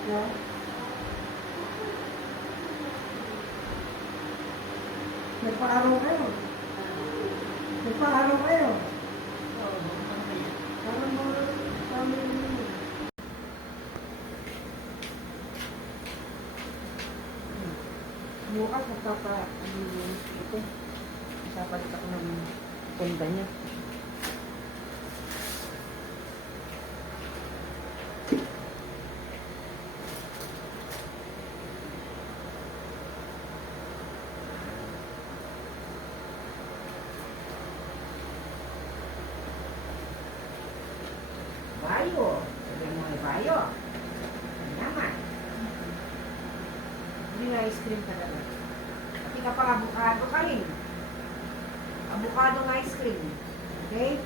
No? Nagpa-araw kayo. Nagpa-araw kayo. Parang mga family mo. Bukas ito. Isapalit ako ng punta niya. Bayo. Sabi mo ay bayo. Naman. Hindi na ice cream talaga. Pati ka pang avocado ka rin. Avocado ng ice cream. Okay?